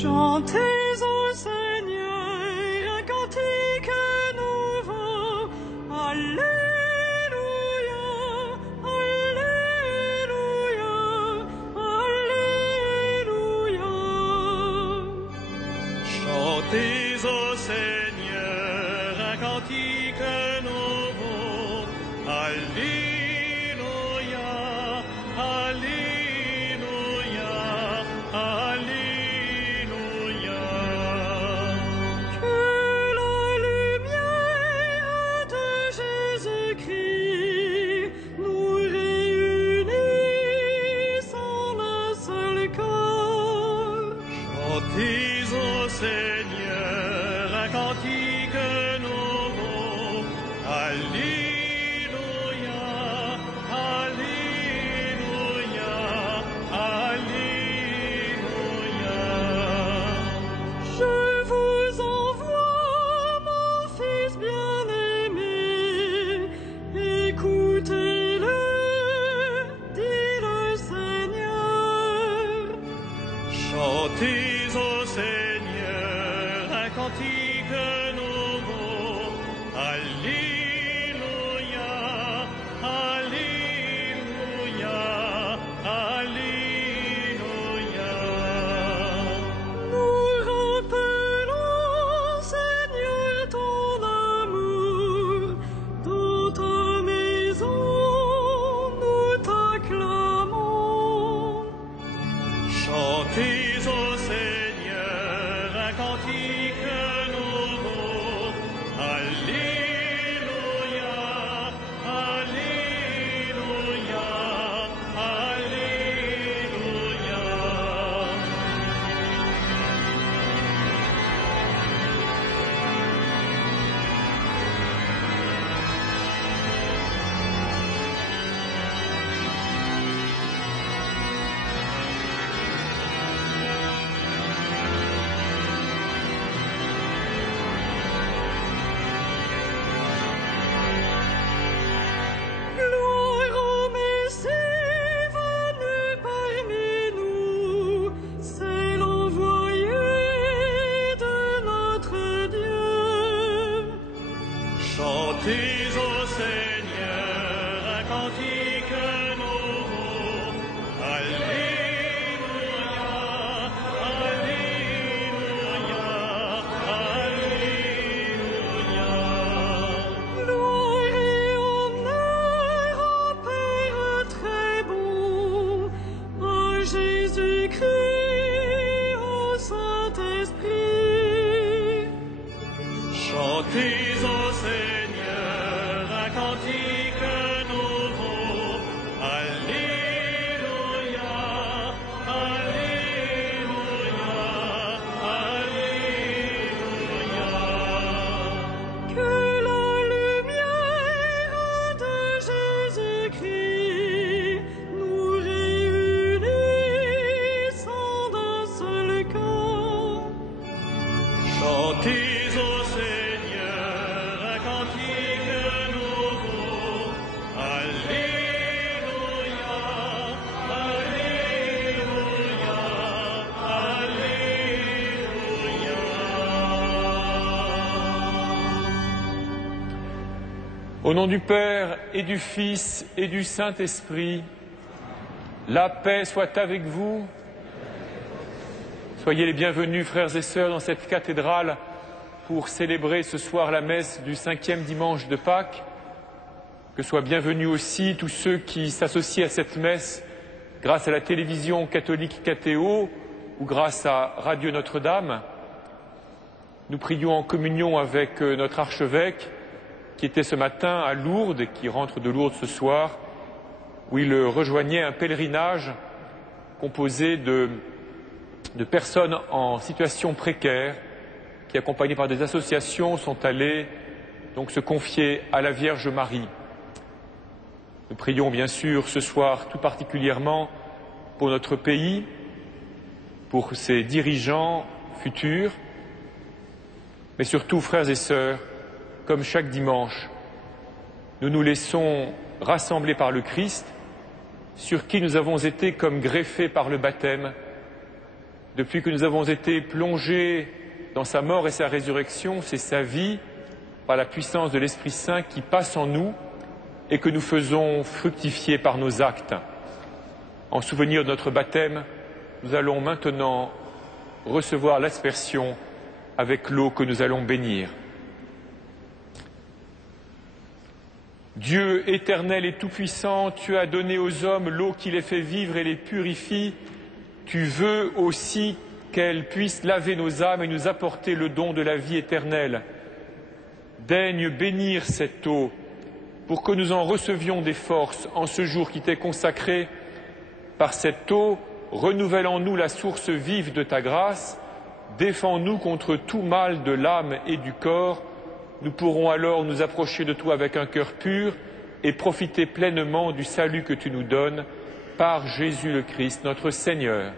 Chantez au Seigneur un cantique nouveau. Alléluia, Alléluia, Alléluia. Chantez au Seigneur un cantique nouveau. Alléluia, Alléluia, Alléluia. Que la lumière de Jésus-Christ nous réunisse en un seul corps. Chantez au Seigneur un cantique nouveau. Alléluia, Alléluia, Alléluia. Je vous envoie, mon Fils bien-aimé, écoutez-le, dit le Seigneur. Chantez au Seigneur un cantique nouveau. Alléluia, Alléluia, Alléluia. Nous rappelons, Seigneur, ton amour, dans ta maison nous t'acclamons. Chantez au Seigneur un cantique nouveau. Alléluia, Alléluia, Alléluia. Gloire au Messie venu parmi nous, c'est l'envoyé de notre Dieu. Chantez au Seigneur un cantique nouveau. Alléluia, Alléluia, Alléluia. Gloire et honneur au Père très bon, à Jésus-Christ, au Saint-Esprit. Chantez au Seigneur un cantique nouveau. Alléluia, Alléluia, Alléluia. Que la lumière de Jésus-Christ nous réunisse en un seul corps. Chantez au Seigneur un cantique nouveau. Alléluia, Alléluia, Alléluia. Au nom du Père et du Fils et du Saint-Esprit, la paix soit avec vous. Soyez les bienvenus, frères et sœurs, dans cette cathédrale pour célébrer ce soir la messe du 5e dimanche de Pâques. Que soient bienvenus aussi tous ceux qui s'associent à cette messe grâce à la télévision catholique KTO ou grâce à Radio Notre-Dame. Nous prions en communion avec notre archevêque qui était ce matin à Lourdes et qui rentre de Lourdes ce soir, où il rejoignait un pèlerinage composé de personnes en situation précaire qui, accompagnées par des associations, sont allées donc se confier à la Vierge Marie. Nous prions bien sûr ce soir tout particulièrement pour notre pays, pour ses dirigeants futurs, mais surtout, frères et sœurs, comme chaque dimanche, nous nous laissons rassembler par le Christ, sur qui nous avons été comme greffés par le baptême, Depuis que nous avons été plongés dans sa mort et sa résurrection, c'est sa vie, par la puissance de l'Esprit Saint, qui passe en nous et que nous faisons fructifier par nos actes. En souvenir de notre baptême, nous allons maintenant recevoir l'aspersion avec l'eau que nous allons bénir. Dieu éternel et tout-puissant, tu as donné aux hommes l'eau qui les fait vivre et les purifie. Tu veux aussi qu'elle puisse laver nos âmes et nous apporter le don de la vie éternelle. Daigne bénir cette eau pour que nous en recevions des forces en ce jour qui t'est consacré. Par cette eau, renouvelle en nous la source vive de ta grâce, défends-nous contre tout mal de l'âme et du corps. Nous pourrons alors nous approcher de toi avec un cœur pur et profiter pleinement du salut que tu nous donnes par Jésus le Christ, notre Seigneur.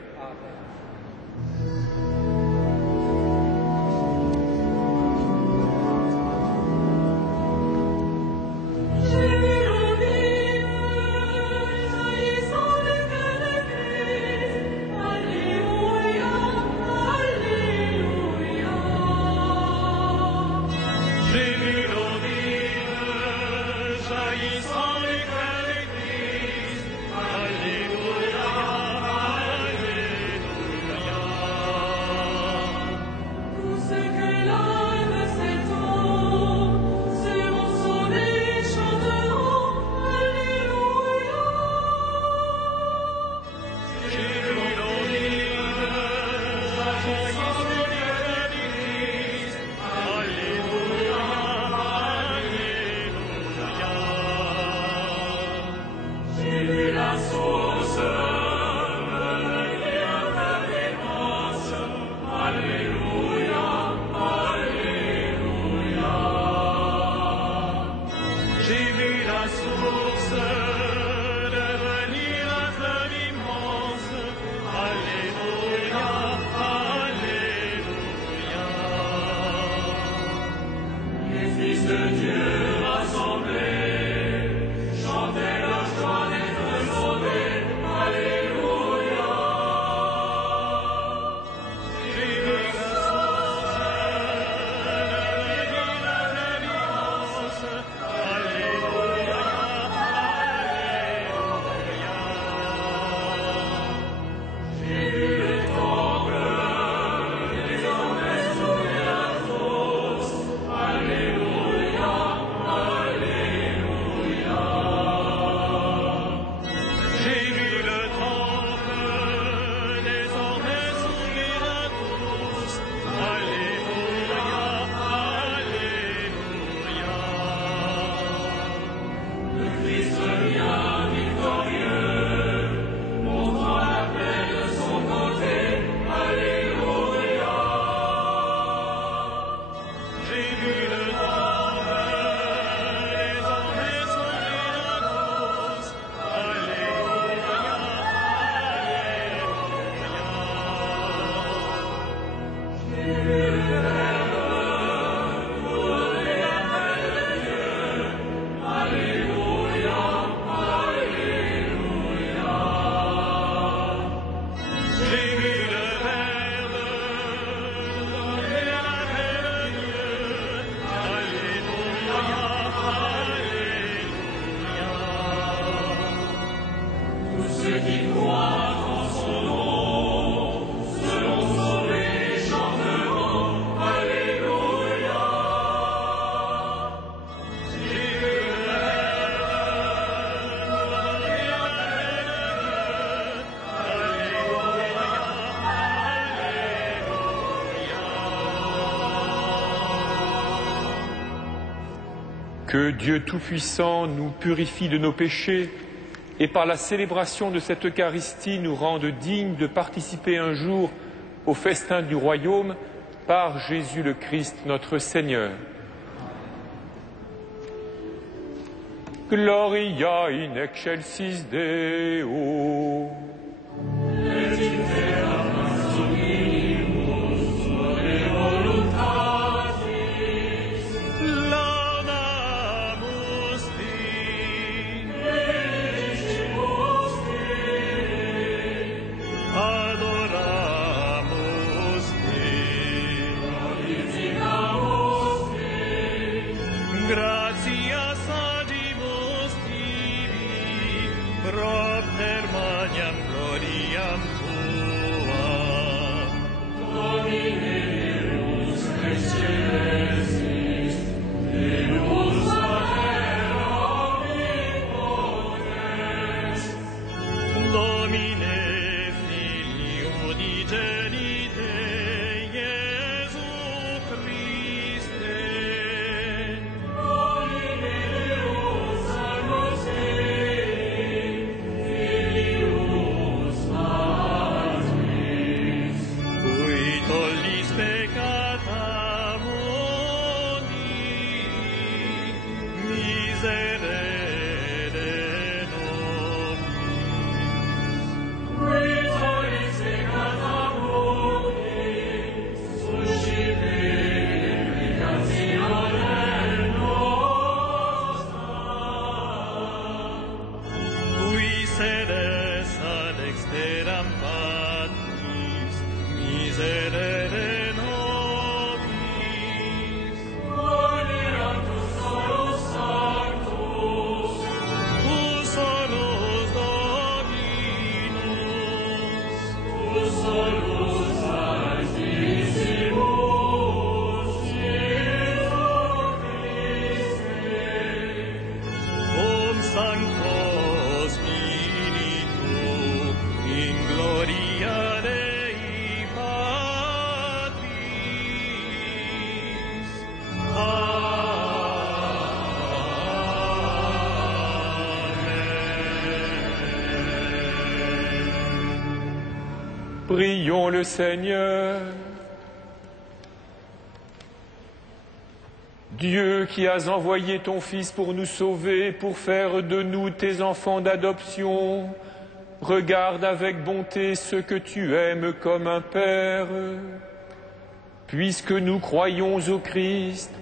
Que Dieu Tout-Puissant nous purifie de nos péchés et par la célébration de cette Eucharistie nous rende dignes de participer un jour au festin du royaume par Jésus le Christ notre Seigneur. Gloria in excelsis Deo. Adoramus gloriam tuam. Domine Deus excelsis, Deus mater omnipotens, Domine Filii unigenite, Iesu Christe, Domine Deus salus Dei, Filius Patris, cui tollis peccata mundi, miserere nobis. qui tollis peccata mundi, suscite imprecationem nostra. Qui sedes ad exteram patris, miserere nobis. Gloriatus solus Sanctus, Tu solus Dominus, tu solus Sanctissimus, Iesu Christe, cum Sancto Spiritu, in gloria Dei Patris. Amen. Prions le Seigneur. Dieu qui as envoyé ton Fils pour nous sauver, pour faire de nous tes enfants d'adoption, regarde avec bonté ceux que tu aimes comme un Père. Puisque nous croyons au Christ,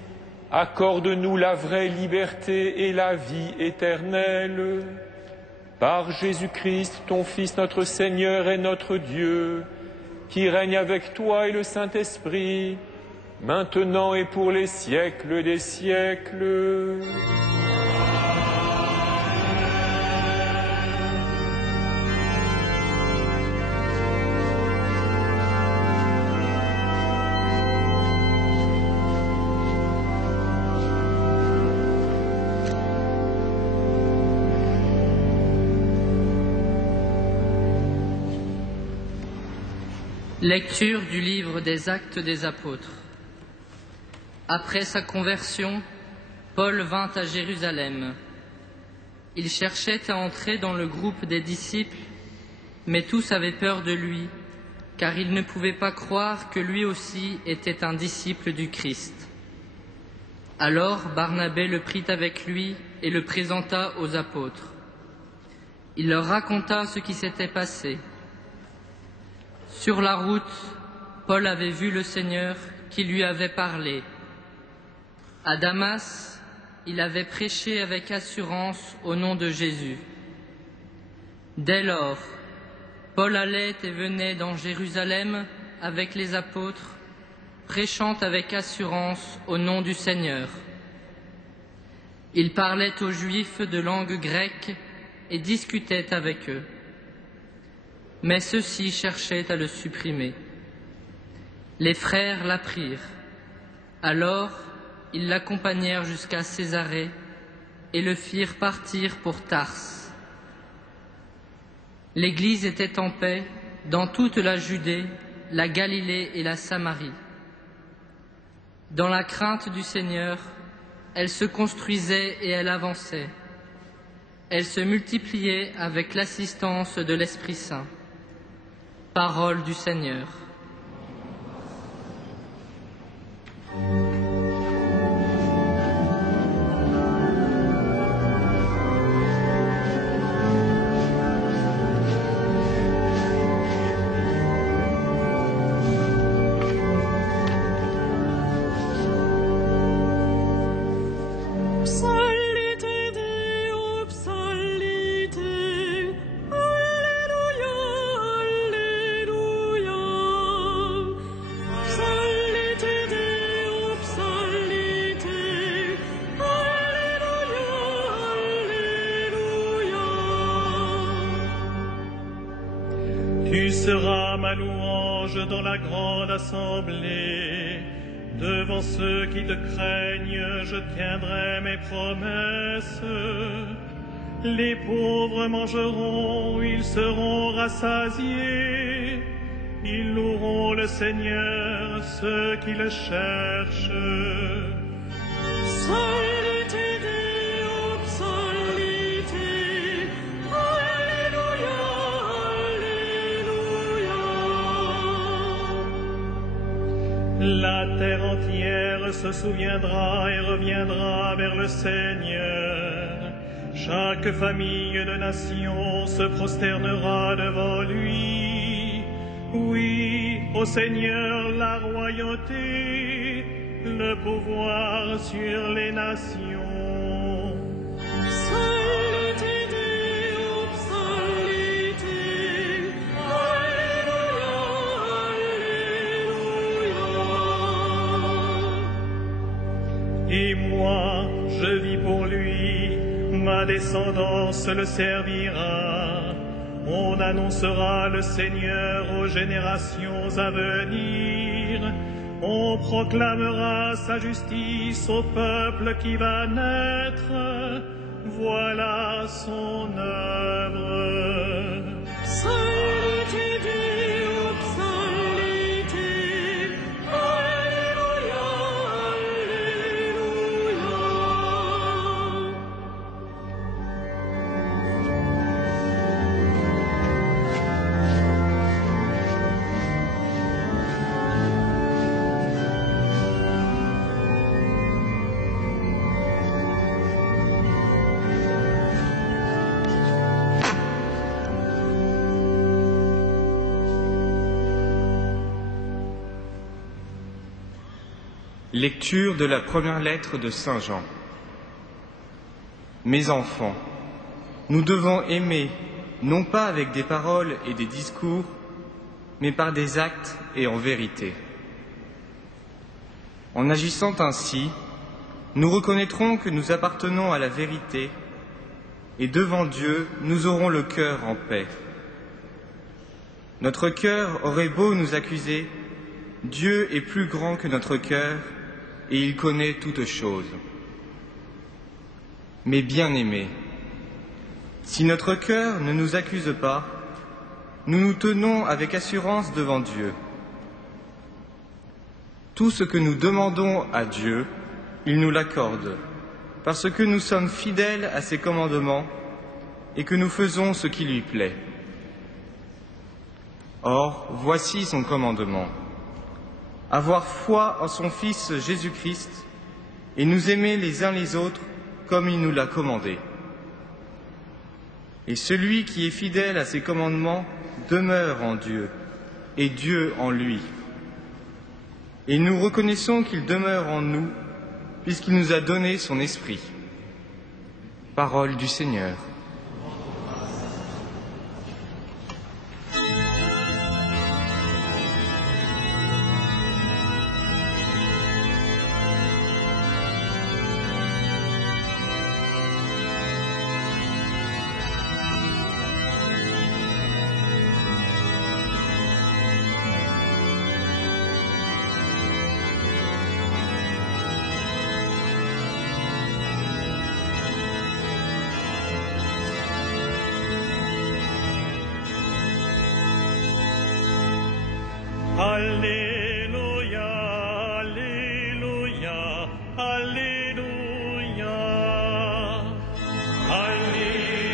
accorde-nous la vraie liberté et la vie éternelle. Par Jésus-Christ, ton Fils, notre Seigneur et notre Dieu, qui règne avec toi et le Saint-Esprit, maintenant et pour les siècles des siècles. Lecture du livre des Actes des Apôtres. Après sa conversion, Paul vint à Jérusalem. Il cherchait à entrer dans le groupe des disciples, mais tous avaient peur de lui, car ils ne pouvaient pas croire que lui aussi était un disciple du Christ. Alors Barnabé le prit avec lui et le présenta aux apôtres. Il leur raconta ce qui s'était passé. Sur la route, Paul avait vu le Seigneur qui lui avait parlé. À Damas, il avait prêché avec assurance au nom de Jésus. Dès lors, Paul allait et venait dans Jérusalem avec les apôtres, prêchant avec assurance au nom du Seigneur. Il parlait aux Juifs de langue grecque et discutait avec eux. Mais ceux-ci cherchaient à le supprimer. Les frères l'apprirent. Alors, ils l'accompagnèrent jusqu'à Césarée et le firent partir pour Tarse. L'Église était en paix dans toute la Judée, la Galilée et la Samarie. Dans la crainte du Seigneur, elle se construisait et elle avançait. Elle se multipliait avec l'assistance de l'Esprit Saint. Parole du Seigneur. Psalite Deo, psalite, Alleluia, Alleluia. Tu seras ma louange dans la grande assemblée. Devant ceux qui te craignent, je tiendrai mes promesses. Les pauvres mangeront, ils seront rassasiés. Ils loueront le Seigneur, ceux qui le cherchent. Salite Deo, salite, Alléluia, Alléluia. La terre entière se souviendra et reviendra vers le Seigneur. Chaque famille de nations se prosternera devant lui. Oui, au Seigneur la royauté, le pouvoir sur les nations. Salite Deo, salite, Alléluia, Alléluia. Et moi, je vis pour lui, ma descendance le servira. On annoncera le Seigneur aux générations à venir. On proclamera sa justice au peuple qui va naître. Voilà son œuvre. Salite Deo, salite, Alléluia, Alléluia. Lecture de la première lettre de Saint Jean. Mes enfants, nous devons aimer, non pas avec des paroles et des discours, mais par des actes et en vérité. En agissant ainsi, nous reconnaîtrons que nous appartenons à la vérité et devant Dieu, nous aurons le cœur en paix. Notre cœur aurait beau nous accuser, Dieu est plus grand que notre cœur et il connaît toutes choses. Mais bien-aimés, si notre cœur ne nous accuse pas, nous nous tenons avec assurance devant Dieu. Tout ce que nous demandons à Dieu, il nous l'accorde, parce que nous sommes fidèles à ses commandements et que nous faisons ce qui lui plaît. Or, voici son commandement. Avoir foi en son Fils Jésus-Christ et nous aimer les uns les autres comme il nous l'a commandé. Et celui qui est fidèle à ses commandements demeure en Dieu et Dieu en lui. Et nous reconnaissons qu'il demeure en nous puisqu'il nous a donné son esprit. Parole du Seigneur. Alléluia, Alléluia, Alléluia. Alléluia,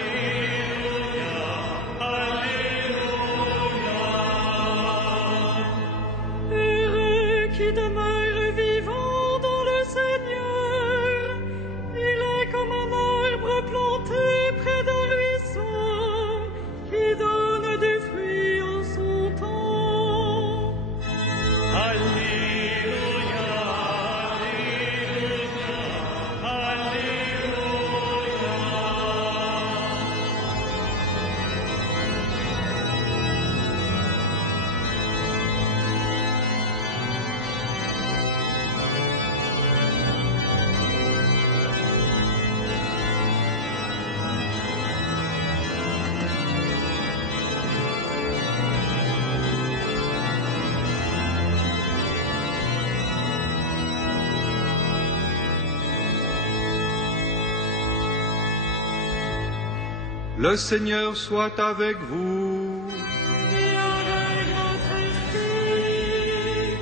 Alléluia, Alléluia. Heureux qui demeure vivant dans le Seigneur, il est comme un arbre planté près d'un ruisseau qui donne des fruits en son temps. Le Seigneur soit avec vous. Et avec votre esprit.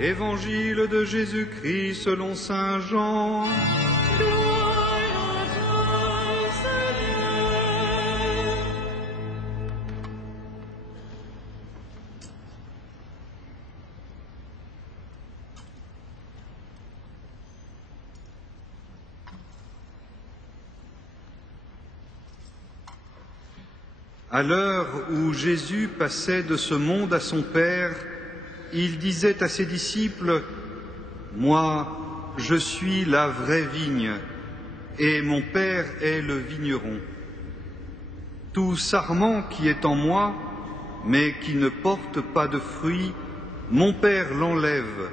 Évangile de Jésus-Christ selon saint Jean. Gloire à toi, Seigneur. À l'heure où Jésus passait de ce monde à son Père, il disait à ses disciples, « Moi, je suis la vraie vigne, et mon Père est le vigneron. Tout sarment qui est en moi, mais qui ne porte pas de fruits, mon Père l'enlève.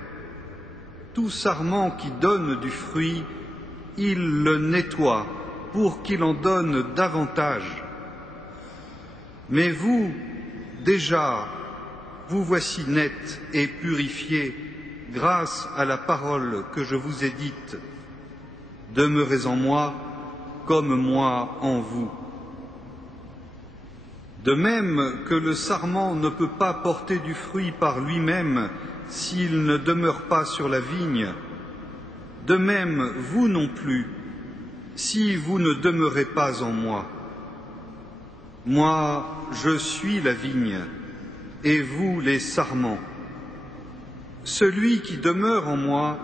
Tout sarment qui donne du fruit, il le nettoie pour qu'il en donne davantage. Mais vous, déjà, vous voici nets et purifiés grâce à la parole que je vous ai dite. Demeurez en moi comme moi en vous. De même que le sarment ne peut pas porter du fruit par lui-même s'il ne demeure pas sur la vigne, de même vous non plus, si vous ne demeurez pas en moi. Moi, je suis la vigne, et vous les sarments. Celui qui demeure en moi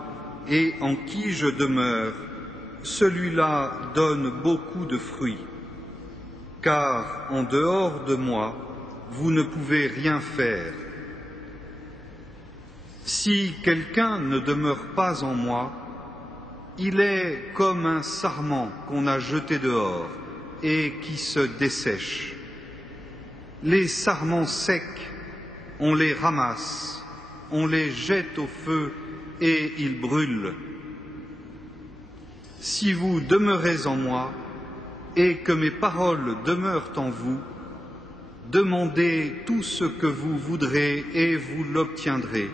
et en qui je demeure, celui-là donne beaucoup de fruits. Car en dehors de moi, vous ne pouvez rien faire. Si quelqu'un ne demeure pas en moi, il est comme un sarment qu'on a jeté dehors et qui se dessèche. Les sarments secs, on les ramasse, on les jette au feu et ils brûlent. Si vous demeurez en moi et que mes paroles demeurent en vous, demandez tout ce que vous voudrez et vous l'obtiendrez.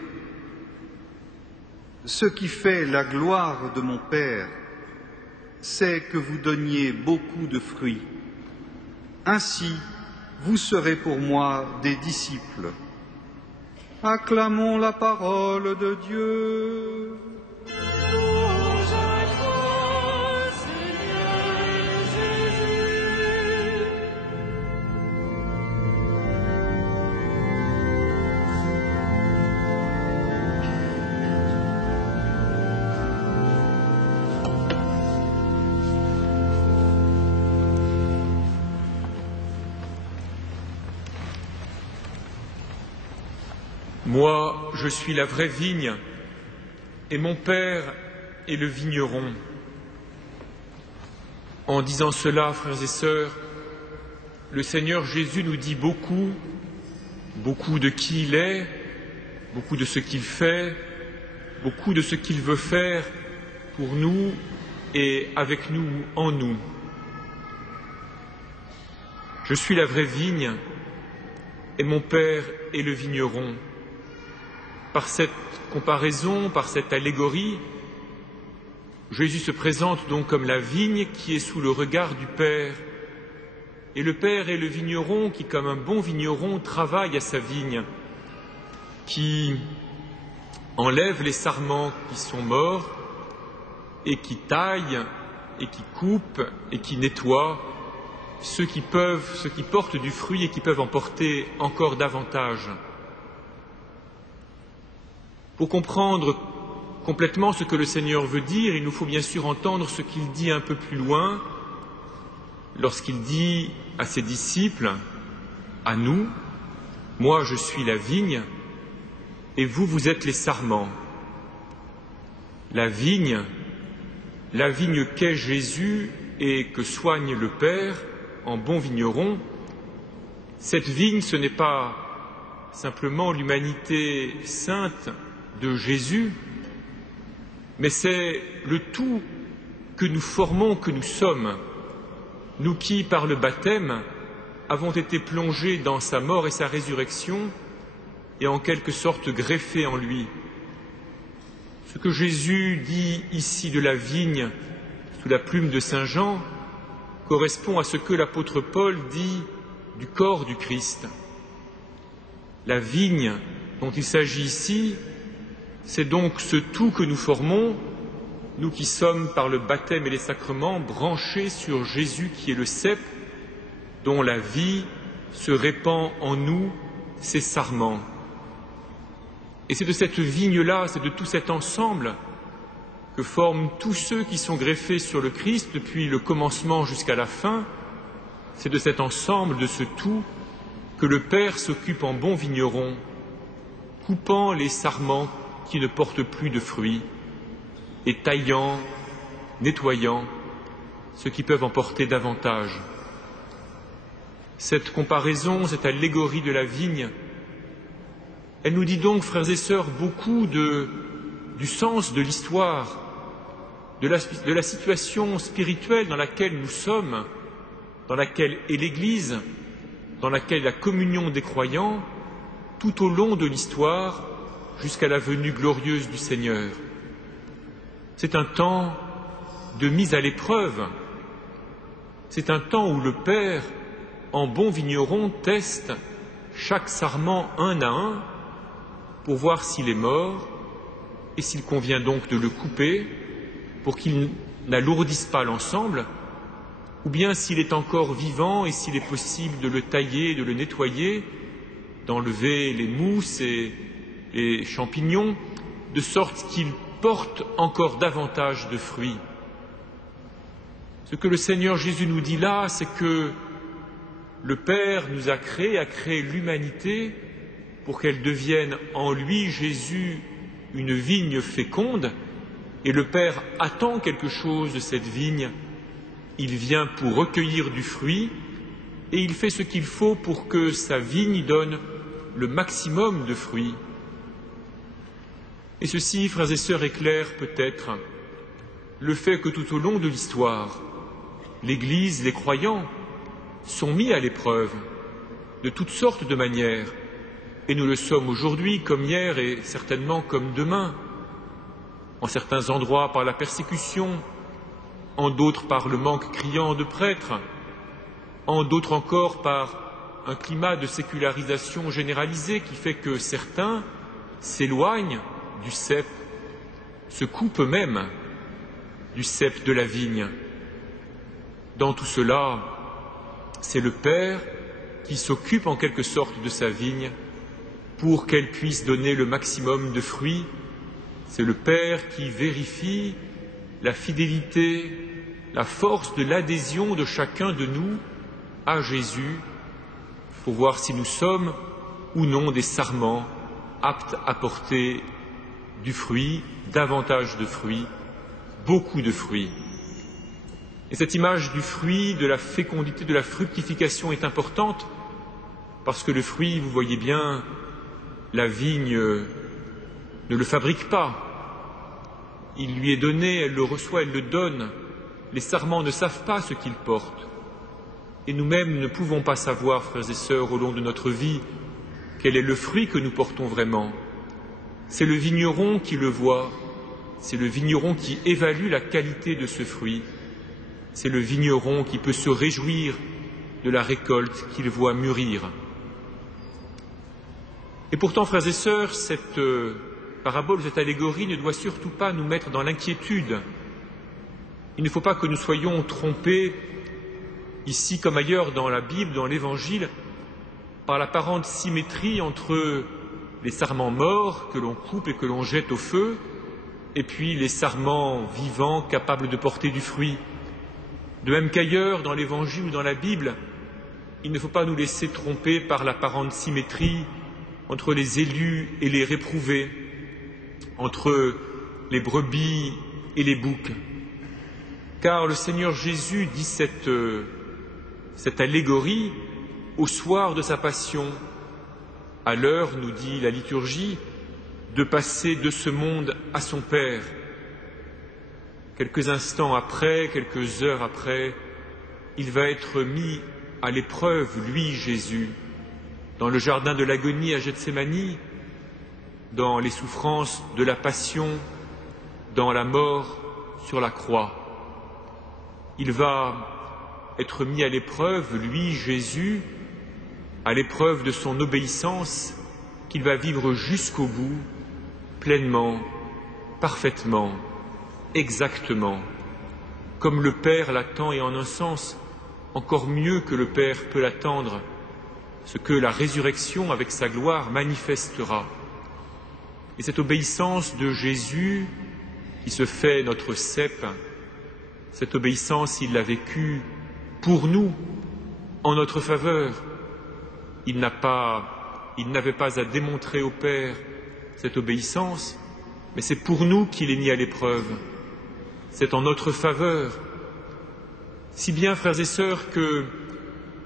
Ce qui fait la gloire de mon Père, c'est que vous donniez beaucoup de fruits. Ainsi, vous serez pour moi des disciples. Acclamons la parole de Dieu. Louange à toi, Seigneur Jésus. Moi, je suis la vraie vigne, et mon Père est le vigneron. En disant cela, frères et sœurs, le Seigneur Jésus nous dit beaucoup de qui il est, beaucoup de ce qu'il fait, beaucoup de ce qu'il veut faire pour nous et avec nous, en nous. Je suis la vraie vigne, et mon Père est le vigneron. Par cette comparaison, par cette allégorie, Jésus se présente donc comme la vigne qui est sous le regard du Père. Et le Père est le vigneron qui, comme un bon vigneron, travaille à sa vigne, qui enlève les sarments qui sont morts et qui taille et qui coupe et qui nettoie ceux qui portent du fruit et qui peuvent en porter encore davantage. Pour comprendre complètement ce que le Seigneur veut dire, il nous faut bien sûr entendre ce qu'il dit un peu plus loin, lorsqu'il dit à ses disciples, à nous, « Moi je suis la vigne, et vous, vous êtes les sarments. » La vigne qu'est Jésus et que soigne le Père en bon vigneron, cette vigne, ce n'est pas simplement l'humanité sainte de Jésus, mais c'est le tout que nous formons, que nous sommes, nous qui, par le baptême, avons été plongés dans sa mort et sa résurrection et en quelque sorte greffés en lui. Ce que Jésus dit ici de la vigne, sous la plume de saint Jean, correspond à ce que l'apôtre Paul dit du corps du Christ. La vigne dont il s'agit ici, c'est donc ce tout que nous formons, nous qui sommes par le baptême et les sacrements branchés sur Jésus qui est le cep, dont la vie se répand en nous, ses sarments. Et c'est de cette vigne-là, c'est de tout cet ensemble que forment tous ceux qui sont greffés sur le Christ depuis le commencement jusqu'à la fin. C'est de cet ensemble, de ce tout, que le Père s'occupe en bon vigneron, coupant les sarments qui ne portent plus de fruits et taillant, nettoyant ceux qui peuvent en porter davantage. Cette comparaison, cette allégorie de la vigne, elle nous dit donc, frères et sœurs, beaucoup du sens de l'histoire, de la situation spirituelle dans laquelle nous sommes, dans laquelle est l'Église, dans laquelle la communion des croyants, tout au long de l'histoire, jusqu'à la venue glorieuse du Seigneur. C'est un temps de mise à l'épreuve. C'est un temps où le Père, en bon vigneron, teste chaque sarment un à un pour voir s'il est mort et s'il convient donc de le couper pour qu'il n'alourdisse pas l'ensemble, ou bien s'il est encore vivant et s'il est possible de le tailler, de le nettoyer, d'enlever les mousses et les champignons, de sorte qu'il porte encore davantage de fruits. Ce que le Seigneur Jésus nous dit là, c'est que le Père nous a créé l'humanité pour qu'elle devienne en lui, Jésus, une vigne féconde, et le Père attend quelque chose de cette vigne. Il vient pour recueillir du fruit, et il fait ce qu'il faut pour que sa vigne donne le maximum de fruits. Et ceci, frères et sœurs, éclaire peut-être le fait que tout au long de l'histoire, l'Église, les croyants, sont mis à l'épreuve de toutes sortes de manières, et nous le sommes aujourd'hui comme hier et certainement comme demain, en certains endroits par la persécution, en d'autres par le manque criant de prêtres, en d'autres encore par un climat de sécularisation généralisée qui fait que certains s'éloignent du cep, se coupent même du cep de la vigne. Dans tout cela, c'est le Père qui s'occupe en quelque sorte de sa vigne pour qu'elle puisse donner le maximum de fruits. C'est le Père qui vérifie la fidélité, la force de l'adhésion de chacun de nous à Jésus pour voir si nous sommes ou non des sarments aptes à porter du fruit, davantage de fruits, beaucoup de fruits. Et cette image du fruit, de la fécondité, de la fructification est importante parce que le fruit, vous voyez bien, la vigne ne le fabrique pas. Il lui est donné, elle le reçoit, elle le donne. Les sarments ne savent pas ce qu'ils portent. Et nous-mêmes ne pouvons pas savoir, frères et sœurs, au long de notre vie, quel est le fruit que nous portons vraiment. C'est le vigneron qui le voit, c'est le vigneron qui évalue la qualité de ce fruit. C'est le vigneron qui peut se réjouir de la récolte qu'il voit mûrir. Et pourtant, frères et sœurs, cette parabole, cette allégorie ne doit surtout pas nous mettre dans l'inquiétude. Il ne faut pas que nous soyons trompés, ici comme ailleurs dans la Bible, dans l'Évangile, par l'apparente symétrie entre les sarments morts que l'on coupe et que l'on jette au feu, et puis les sarments vivants capables de porter du fruit. De même qu'ailleurs, dans l'Évangile ou dans la Bible, il ne faut pas nous laisser tromper par l'apparente symétrie entre les élus et les réprouvés, entre les brebis et les boucs. Car le Seigneur Jésus dit cette allégorie au soir de sa passion, à l'heure, nous dit la liturgie, de passer de ce monde à son Père. Quelques instants après, quelques heures après, il va être mis à l'épreuve, lui, Jésus, dans le jardin de l'agonie à Gethsémani, dans les souffrances de la passion, dans la mort sur la croix. Il va être mis à l'épreuve, lui, Jésus, à l'épreuve de son obéissance, qu'il va vivre jusqu'au bout, pleinement, parfaitement, exactement, comme le Père l'attend et en un sens encore mieux que le Père peut l'attendre, ce que la résurrection avec sa gloire manifestera. Et cette obéissance de Jésus qui se fait notre cep, cette obéissance, il l'a vécue pour nous, en notre faveur. Il n'avait pas à démontrer au Père cette obéissance, mais c'est pour nous qu'il est mis à l'épreuve. C'est en notre faveur. Si bien, frères et sœurs, que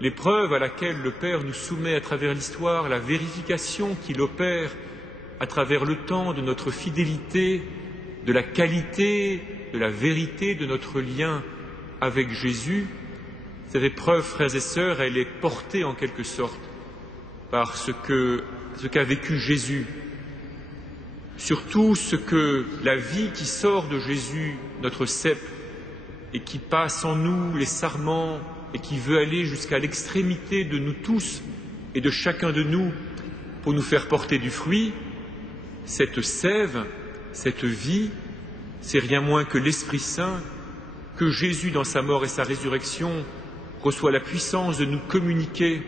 l'épreuve à laquelle le Père nous soumet à travers l'histoire, la vérification qu'il opère à travers le temps de notre fidélité, de la qualité, de la vérité de notre lien avec Jésus, cette épreuve, frères et sœurs, elle est portée en quelque sorte par ce qu'a vécu Jésus. Surtout ce que la vie qui sort de Jésus, notre cep, et qui passe en nous les sarments, et qui veut aller jusqu'à l'extrémité de nous tous et de chacun de nous pour nous faire porter du fruit, cette sève, cette vie, c'est rien moins que l'Esprit Saint, que Jésus, dans sa mort et sa résurrection, reçoit la puissance de nous communiquer,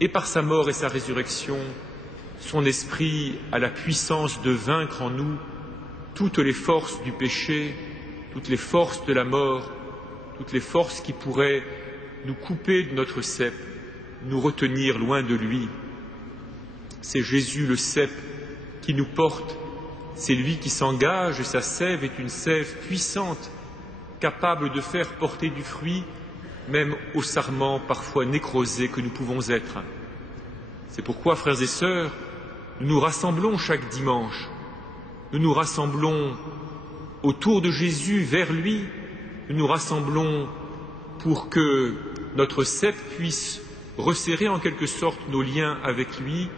et par sa mort et sa résurrection, son Esprit a la puissance de vaincre en nous toutes les forces du péché, toutes les forces de la mort, toutes les forces qui pourraient nous couper de notre cep, nous retenir loin de lui. C'est Jésus le cep qui nous porte, c'est lui qui s'engage, et sa sève est une sève puissante, capable de faire porter du fruit, même aux sarments parfois nécrosés que nous pouvons être. C'est pourquoi, frères et sœurs, nous nous rassemblons chaque dimanche, nous nous rassemblons autour de Jésus, vers lui, nous nous rassemblons pour que notre cep puisse resserrer en quelque sorte nos liens avec lui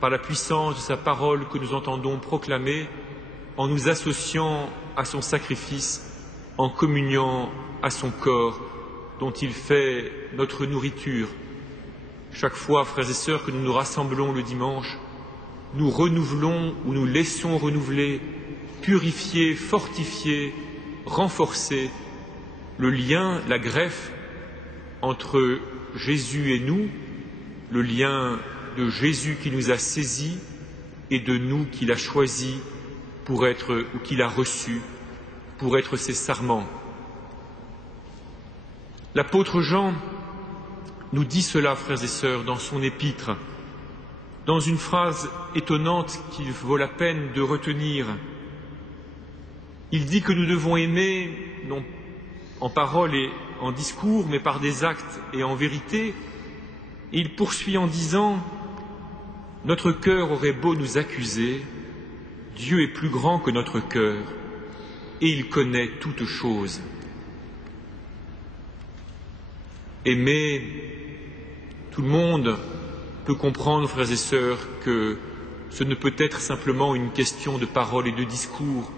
par la puissance de sa parole que nous entendons proclamer, en nous associant à son sacrifice, en communiant à son corps dont il fait notre nourriture. Chaque fois, frères et sœurs, que nous nous rassemblons le dimanche, nous renouvelons ou nous laissons renouveler, purifier, fortifier, renforcer le lien, la greffe entre Jésus et nous, le lien de Jésus qui nous a saisis et de nous qu'il a choisis pour être, ou qu'il a reçus pour être ses sarments. L'apôtre Jean nous dit cela, frères et sœurs, dans son épître, dans une phrase étonnante qu'il vaut la peine de retenir. Il dit que nous devons aimer, non en parole et en discours, mais par des actes et en vérité. Et il poursuit en disant « Notre cœur aurait beau nous accuser, Dieu est plus grand que notre cœur, et il connaît toutes choses. » Aimer, tout le monde peut comprendre, frères et sœurs, que ce ne peut être simplement une question de parole et de discours.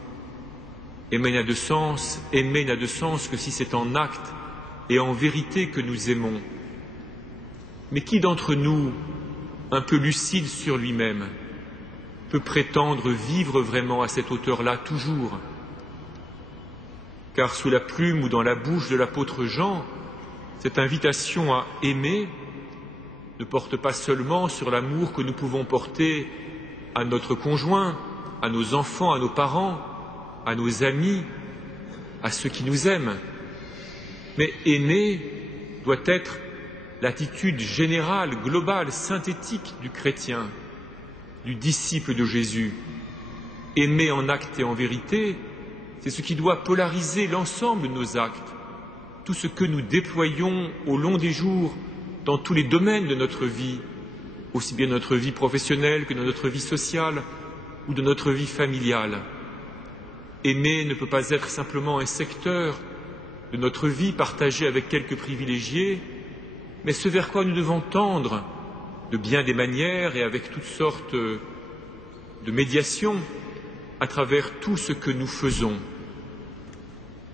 Aimer n'a de sens que si c'est en acte et en vérité que nous aimons. Mais qui d'entre nous, un peu lucide sur lui-même, peut prétendre vivre vraiment à cette hauteur-là toujours? Car sous la plume ou dans la bouche de l'apôtre Jean, cette invitation à aimer ne porte pas seulement sur l'amour que nous pouvons porter à notre conjoint, à nos enfants, à nos parents, à nos amis, à ceux qui nous aiment. Mais aimer doit être l'attitude générale, globale, synthétique du chrétien, du disciple de Jésus. Aimer en acte et en vérité, c'est ce qui doit polariser l'ensemble de nos actes, tout ce que nous déployons au long des jours dans tous les domaines de notre vie, aussi bien de notre vie professionnelle que de notre vie sociale ou de notre vie familiale. Aimer ne peut pas être simplement un secteur de notre vie partagé avec quelques privilégiés, mais ce vers quoi nous devons tendre de bien des manières et avec toutes sortes de médiations à travers tout ce que nous faisons.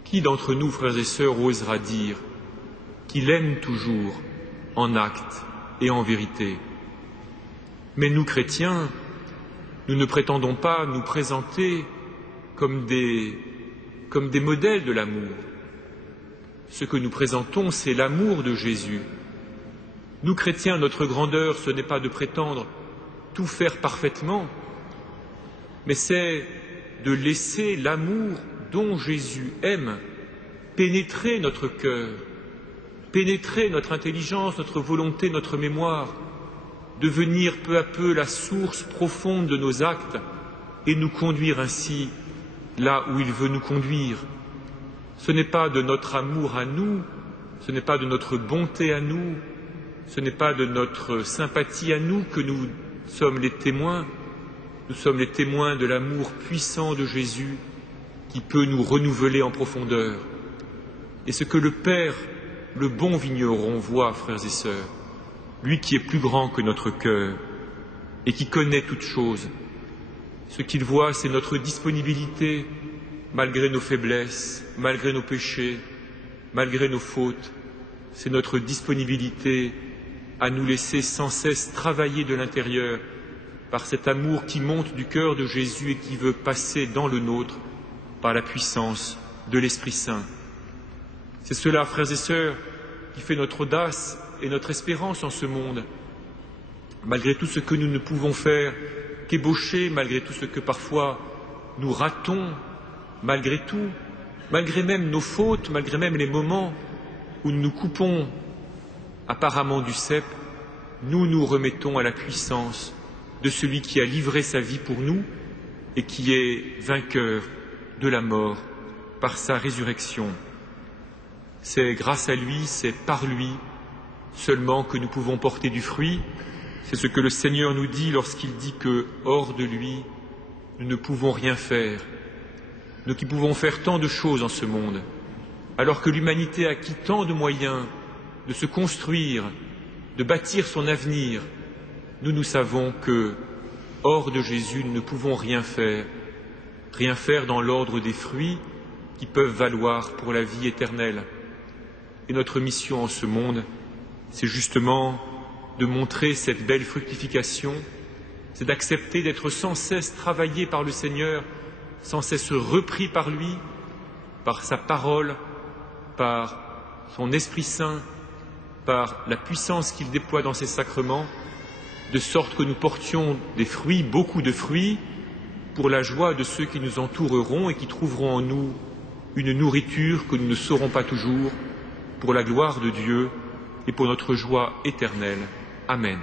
Qui d'entre nous, frères et sœurs, osera dire qu'il aime toujours en acte et en vérité. Mais nous, chrétiens, nous ne prétendons pas nous présenter comme des modèles de l'amour. Ce que nous présentons, c'est l'amour de Jésus. Nous, chrétiens, notre grandeur, ce n'est pas de prétendre tout faire parfaitement, mais c'est de laisser l'amour dont Jésus aime pénétrer notre cœur, pénétrer notre intelligence, notre volonté, notre mémoire, devenir peu à peu la source profonde de nos actes et nous conduire ainsi là où il veut nous conduire. Ce n'est pas de notre amour à nous, ce n'est pas de notre bonté à nous, ce n'est pas de notre sympathie à nous que nous sommes les témoins. Nous sommes les témoins de l'amour puissant de Jésus qui peut nous renouveler en profondeur. Et ce que le Père, le bon vigneron, voit, frères et sœurs, lui qui est plus grand que notre cœur et qui connaît toutes choses, ce qu'il voit, c'est notre disponibilité, malgré nos faiblesses, malgré nos péchés, malgré nos fautes, c'est notre disponibilité à nous laisser sans cesse travailler de l'intérieur par cet amour qui monte du cœur de Jésus et qui veut passer dans le nôtre par la puissance de l'Esprit Saint. C'est cela, frères et sœurs, qui fait notre audace et notre espérance en ce monde. Malgré tout ce que nous ne pouvons faire qu'ébaucher, malgré tout ce que parfois nous ratons, malgré tout, malgré même nos fautes, malgré même les moments où nous nous coupons apparemment du cep, nous nous remettons à la puissance de celui qui a livré sa vie pour nous et qui est vainqueur de la mort par sa résurrection. C'est grâce à lui, c'est par lui seulement que nous pouvons porter du fruit. C'est ce que le Seigneur nous dit lorsqu'il dit que, hors de lui, nous ne pouvons rien faire. Nous qui pouvons faire tant de choses en ce monde, alors que l'humanité a acquis tant de moyens de se construire, de bâtir son avenir, nous savons que, hors de Jésus, nous ne pouvons rien faire dans l'ordre des fruits qui peuvent valoir pour la vie éternelle. Et notre mission en ce monde, c'est justement de montrer cette belle fructification, c'est d'accepter d'être sans cesse travaillé par le Seigneur, sans cesse repris par lui, par sa parole, par son Esprit Saint, par la puissance qu'il déploie dans ses sacrements, de sorte que nous portions des fruits, beaucoup de fruits, pour la joie de ceux qui nous entoureront et qui trouveront en nous une nourriture que nous ne saurons pas toujours, pour la gloire de Dieu et pour notre joie éternelle. Amen.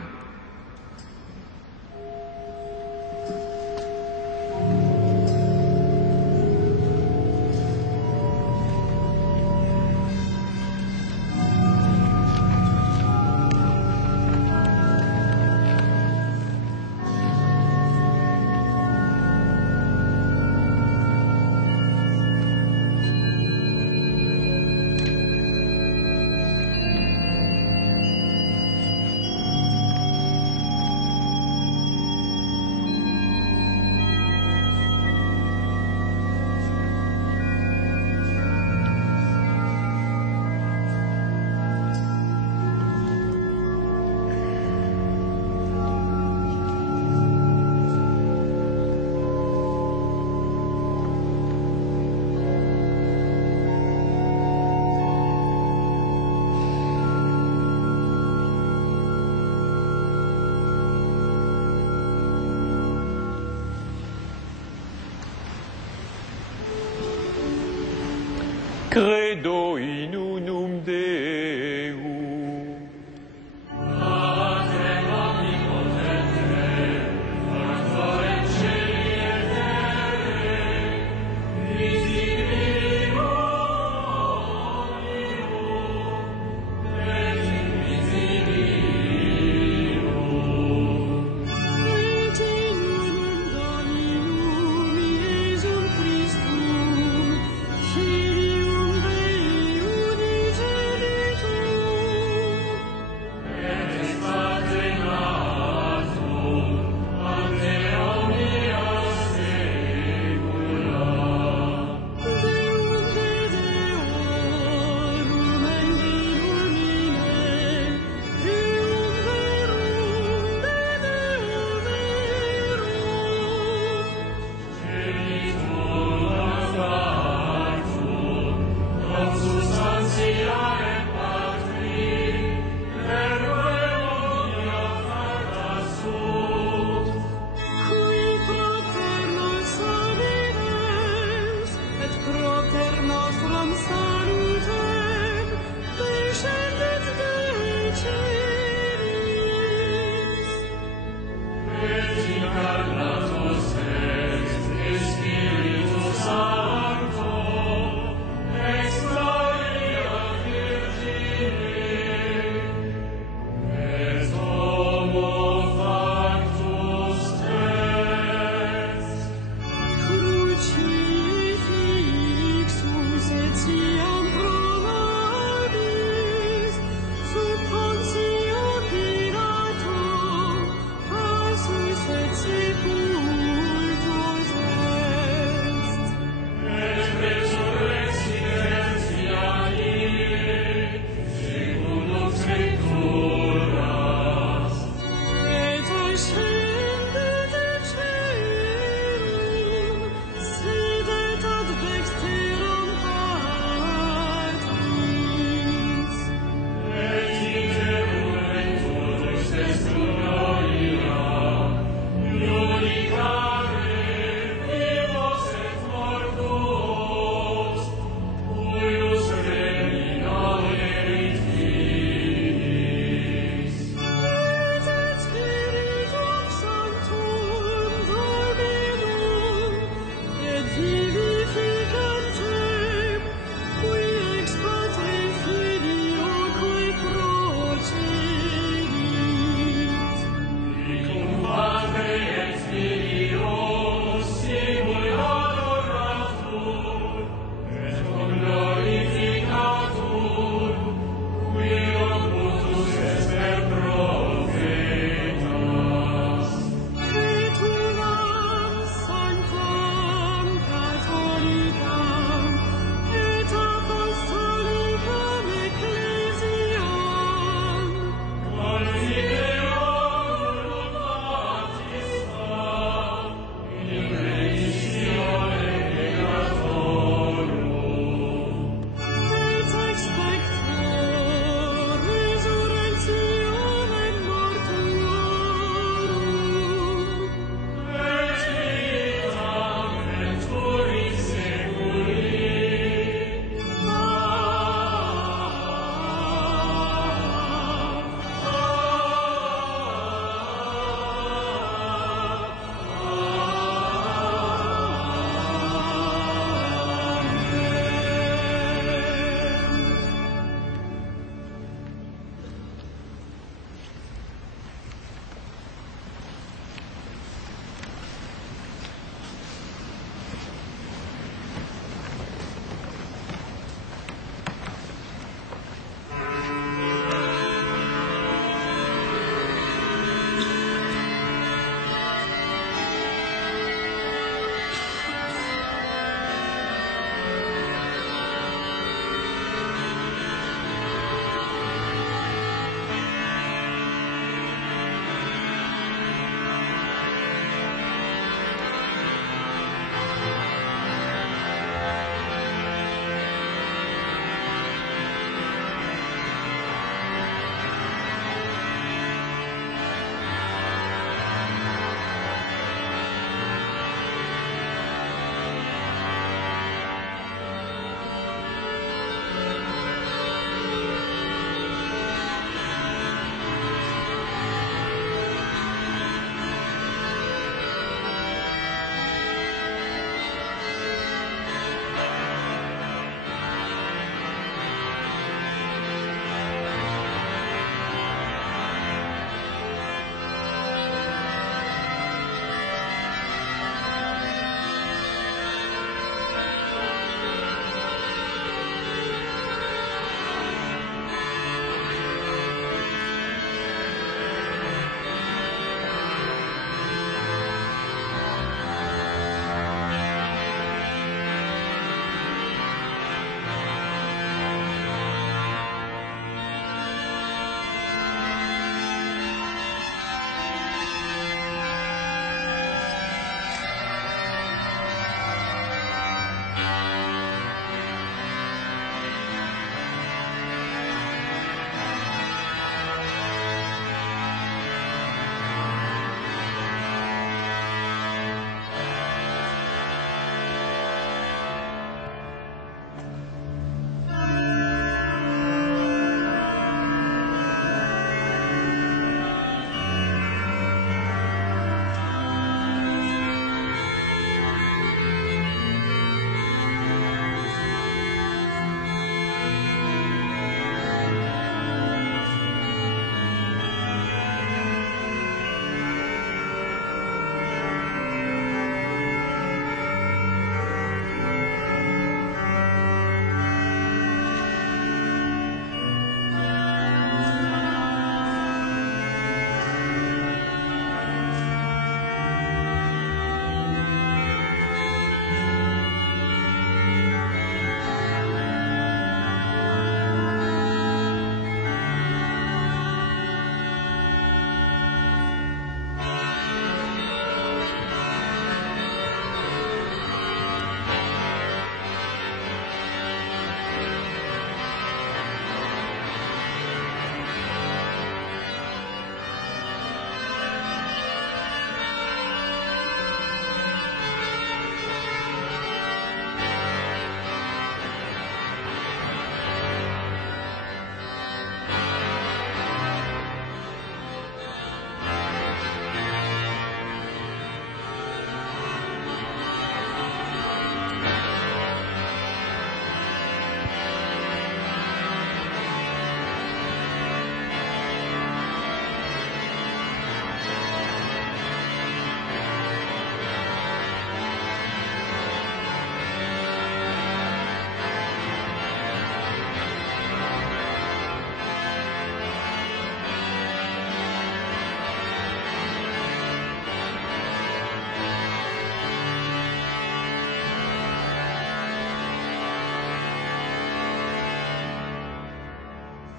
Credo in unum Deum. Christum, Filium Dei unice,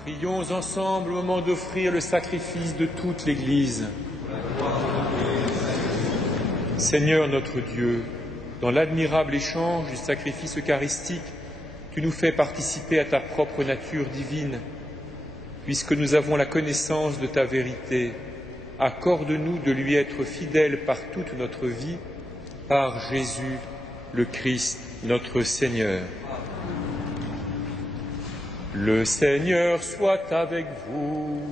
Prions ensemble au moment d'offrir le sacrifice de toute l'Église. Seigneur notre Dieu, dans l'admirable échange du sacrifice eucharistique, tu nous fais participer à ta propre nature divine. Puisque nous avons la connaissance de ta vérité, accorde-nous de lui être fidèles par toute notre vie, par Jésus le Christ, notre Seigneur. Le Seigneur soit avec vous.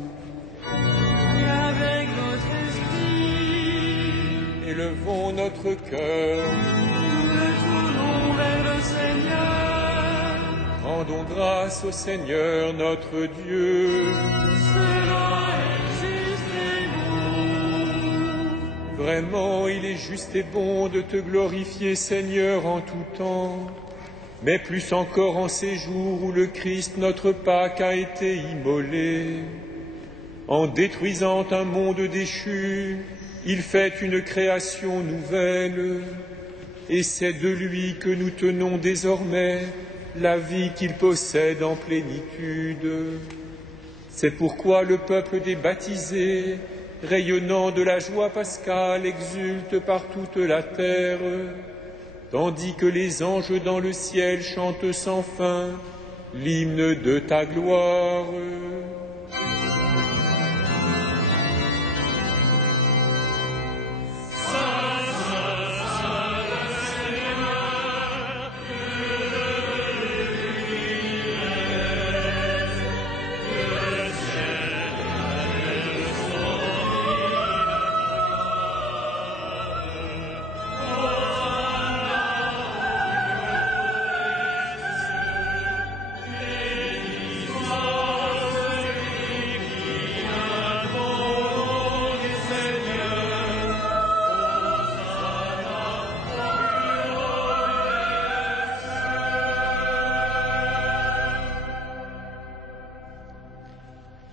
Et avec votre esprit. Élevons notre cœur. Nous le tournons vers le Seigneur. Rendons grâce au Seigneur notre Dieu. Cela est juste et bon. Vraiment, il est juste et bon de te glorifier, Seigneur, en tout temps. Mais plus encore en ces jours où le Christ, notre Pâque, a été immolé. En détruisant un monde déchu, il fait une création nouvelle. Et c'est de lui que nous tenons désormais la vie qu'il possède en plénitude. C'est pourquoi le peuple des baptisés, rayonnant de la joie pascale, exulte par toute la terre, tandis que les anges dans le ciel chantent sans fin l'hymne de ta gloire.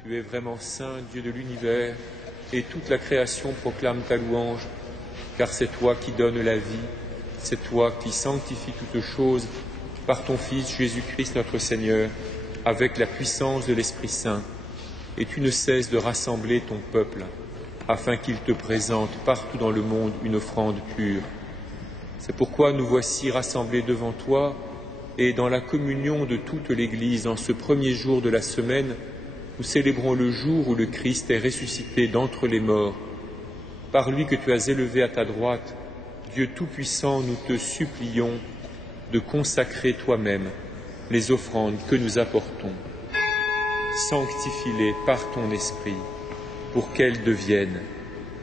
Tu es vraiment saint, Dieu de l'univers, et toute la création proclame ta louange, car c'est toi qui donnes la vie, c'est toi qui sanctifies toutes choses par ton Fils Jésus-Christ notre Seigneur, avec la puissance de l'Esprit Saint, et tu ne cesses de rassembler ton peuple, afin qu'il te présente partout dans le monde une offrande pure. C'est pourquoi nous voici rassemblés devant toi, et dans la communion de toute l'Église, en ce premier jour de la semaine, nous célébrons le jour où le Christ est ressuscité d'entre les morts. Par lui que tu as élevé à ta droite, Dieu Tout-Puissant, nous te supplions de consacrer toi-même les offrandes que nous apportons. Sanctifie-les par ton Esprit, pour qu'elles deviennent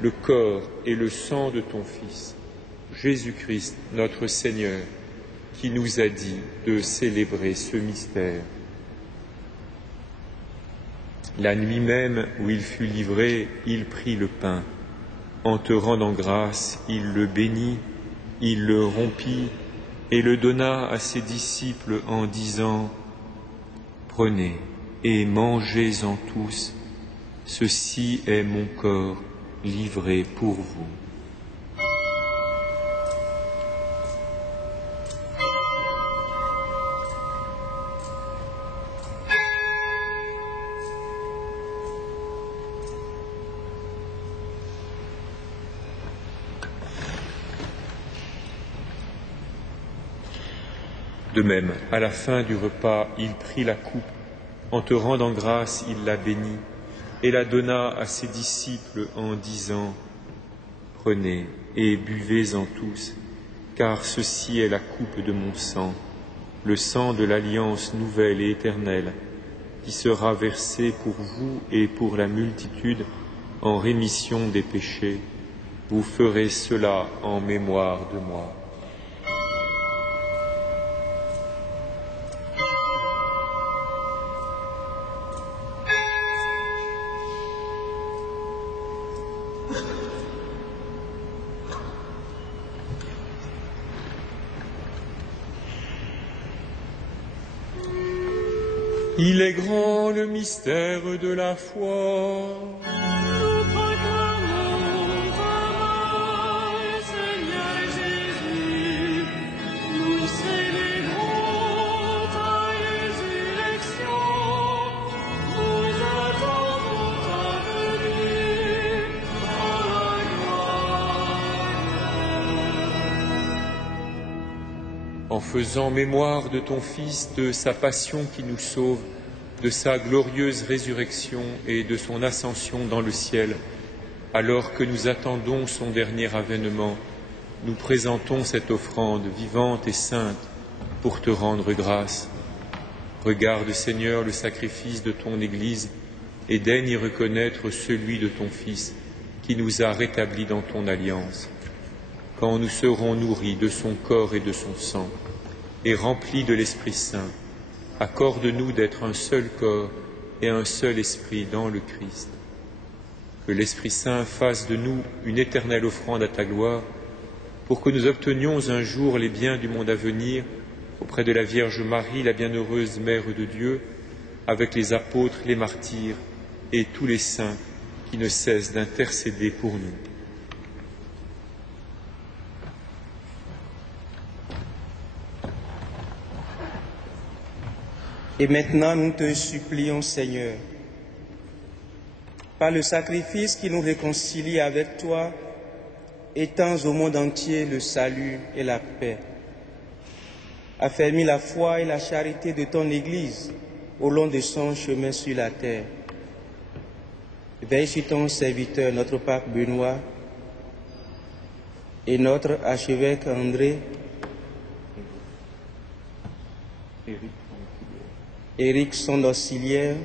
le corps et le sang de ton Fils, Jésus-Christ notre Seigneur, qui nous a dit de célébrer ce mystère. La nuit même où il fut livré, il prit le pain. En te rendant grâce, il le bénit, il le rompit et le donna à ses disciples en disant : « Prenez et mangez-en tous, ceci est mon corps livré pour vous. » De même, à la fin du repas, il prit la coupe. En te rendant grâce, il la bénit et la donna à ses disciples en disant : « Prenez et buvez-en tous, car ceci est la coupe de mon sang, le sang de l'alliance nouvelle et éternelle, qui sera versé pour vous et pour la multitude en rémission des péchés. Vous ferez cela en mémoire de moi. » Il est grand le mystère de la foi. Nous proclamons ta mort, Seigneur Jésus. Nous célébrons ta résurrection. en faisant mémoire de ton Fils, de sa passion qui nous sauve, de sa glorieuse résurrection et de son ascension dans le ciel, alors que nous attendons son dernier avènement, nous présentons cette offrande vivante et sainte pour te rendre grâce. Regarde, Seigneur, le sacrifice de ton Église et daigne y reconnaître celui de ton Fils qui nous a rétablis dans ton alliance. Quand nous serons nourris de son corps et de son sang et remplis de l'Esprit Saint, accorde-nous d'être un seul corps et un seul esprit dans le Christ. Que l'Esprit Saint fasse de nous une éternelle offrande à ta gloire, pour que nous obtenions un jour les biens du monde à venir, auprès de la Vierge Marie, la bienheureuse Mère de Dieu, avec les apôtres, les martyrs et tous les saints qui ne cessent d'intercéder pour nous. Et maintenant, nous te supplions, Seigneur, par le sacrifice qui nous réconcilie avec toi, étends au monde entier le salut et la paix. Affermis la foi et la charité de ton Église au long de son chemin sur la terre. Veille sur ton serviteur, notre pape Benoît, et notre archevêque André, Éric, son auxiliaire,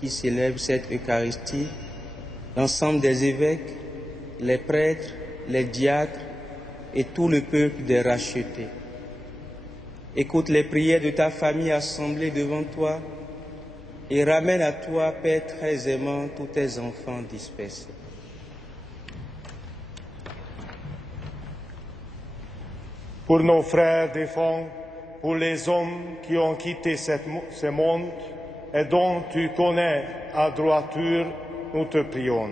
qui célèbre cette Eucharistie, l'ensemble des évêques, les prêtres, les diacres et tout le peuple des rachetés. Écoute les prières de ta famille assemblée devant toi et ramène à toi, Père très aimant, tous tes enfants dispersés. Pour nos frères défunts, pour les hommes qui ont quitté ce monde et dont tu connais à droiture, nous te prions.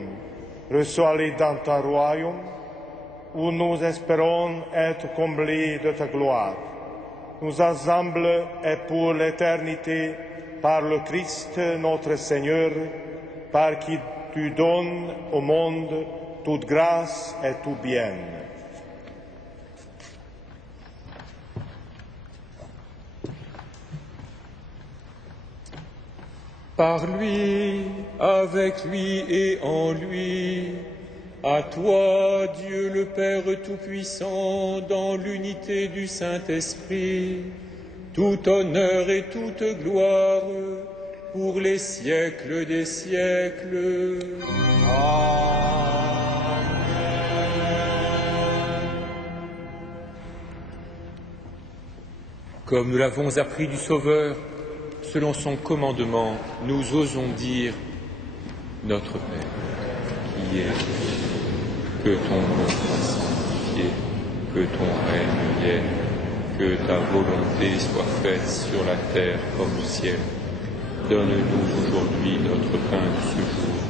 Reçois-les dans ton royaume, où nous espérons être comblés de ta gloire. Nous assemble et pour l'éternité par le Christ notre Seigneur, par qui tu donnes au monde toute grâce et tout bien. Par lui, avec lui et en lui, à toi, Dieu le Père Tout-Puissant, dans l'unité du Saint-Esprit, tout honneur et toute gloire pour les siècles des siècles. Amen. Comme nous l'avons appris du Sauveur, selon son commandement, nous osons dire « Notre Père, qui es aux cieux, que ton nom soit sanctifié, que ton règne vienne, que ta volonté soit faite sur la terre comme au ciel. Donne-nous aujourd'hui notre pain de ce jour.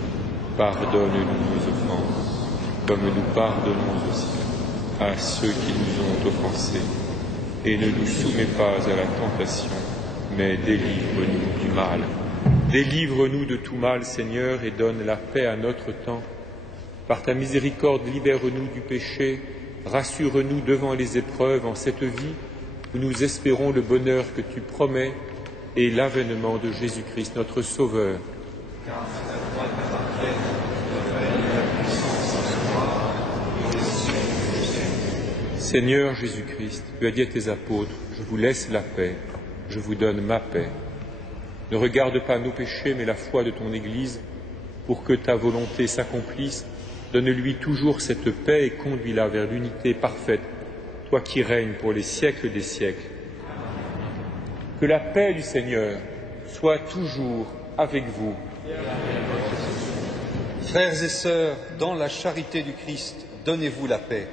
Pardonne-nous nos offenses, comme nous pardonnons aussi à ceux qui nous ont offensés. Et ne nous soumets pas à la tentation, mais délivre-nous du mal. Délivre-nous de tout mal, Seigneur, et donne la paix à notre temps. Par ta miséricorde, libère-nous du péché, rassure-nous devant les épreuves en cette vie où nous espérons le bonheur que tu promets et l'avènement de Jésus-Christ, notre Sauveur. Seigneur Jésus-Christ, tu as dit à tes apôtres, je vous laisse la paix, je vous donne ma paix. Ne regarde pas nos péchés, mais la foi de ton Église, pour que ta volonté s'accomplisse. Donne-lui toujours cette paix et conduis-la vers l'unité parfaite, toi qui règnes pour les siècles des siècles. Que la paix du Seigneur soit toujours avec vous. Frères et sœurs, dans la charité du Christ, donnez-vous la paix.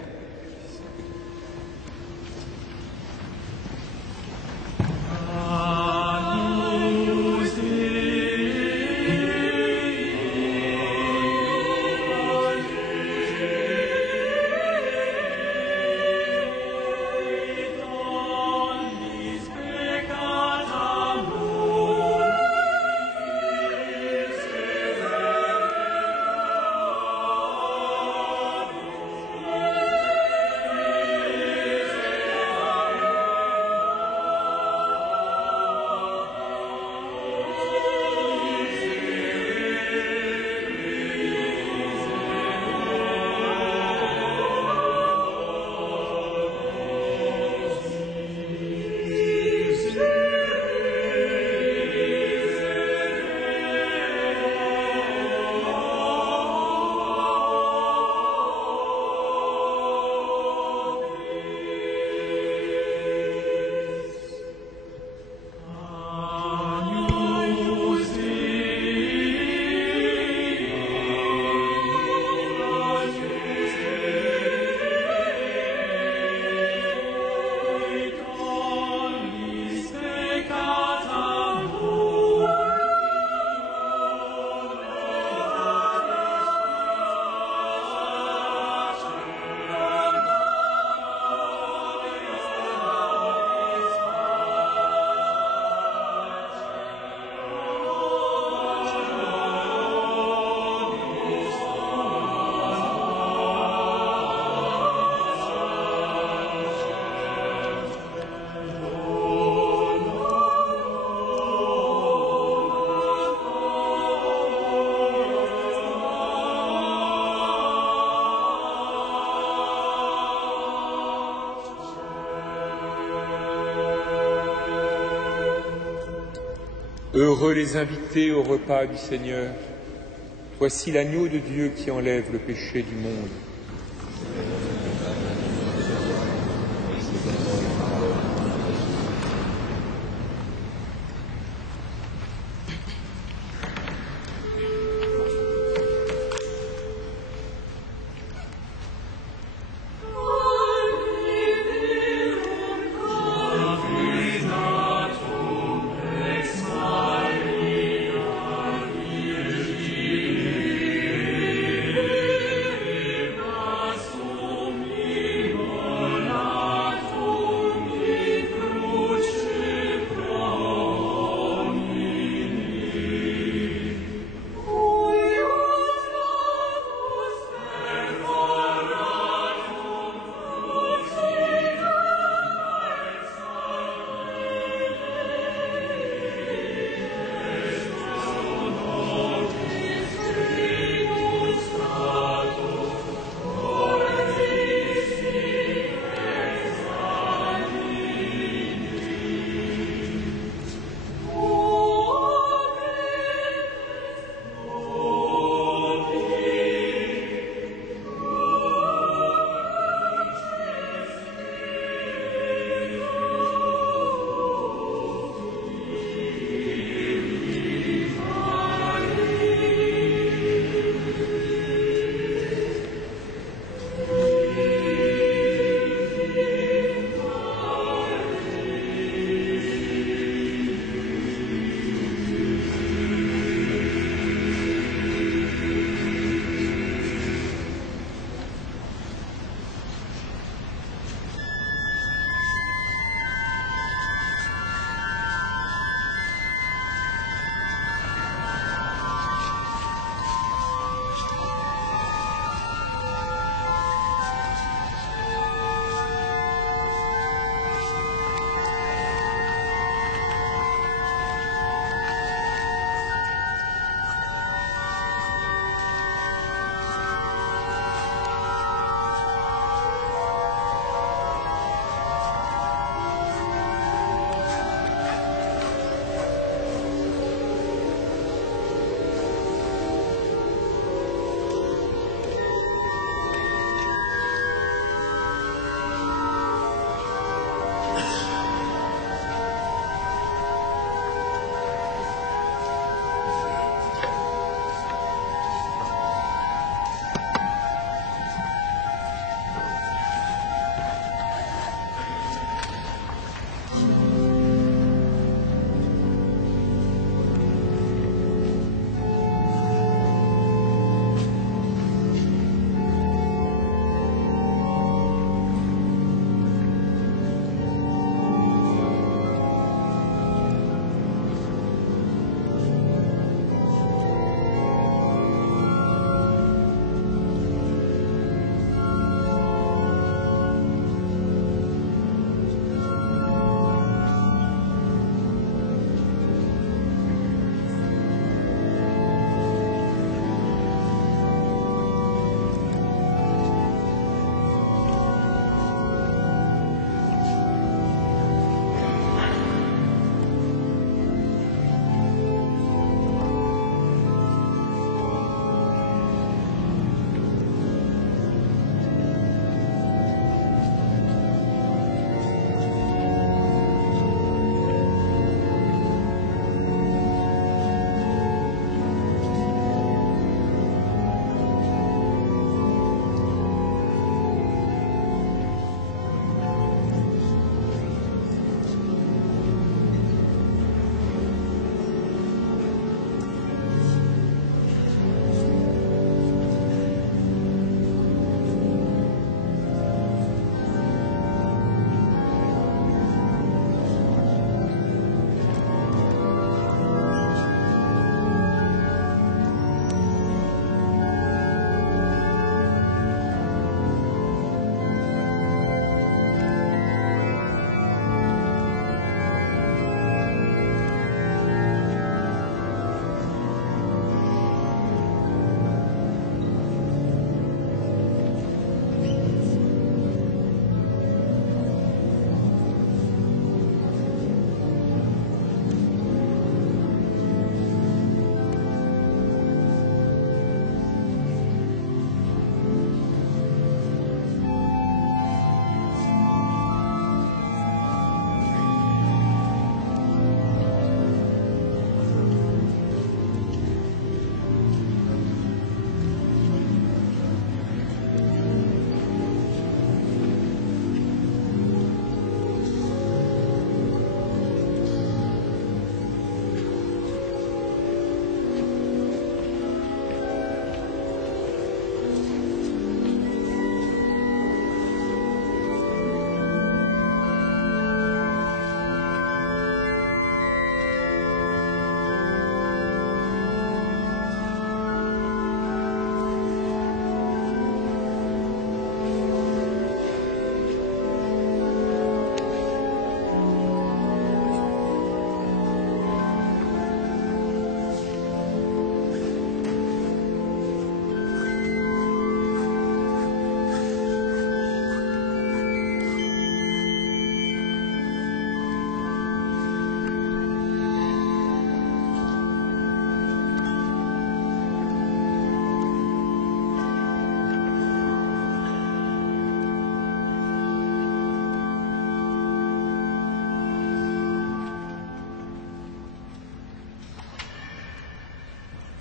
Heureux les invités au repas du Seigneur. Voici l'agneau de Dieu qui enlève le péché du monde.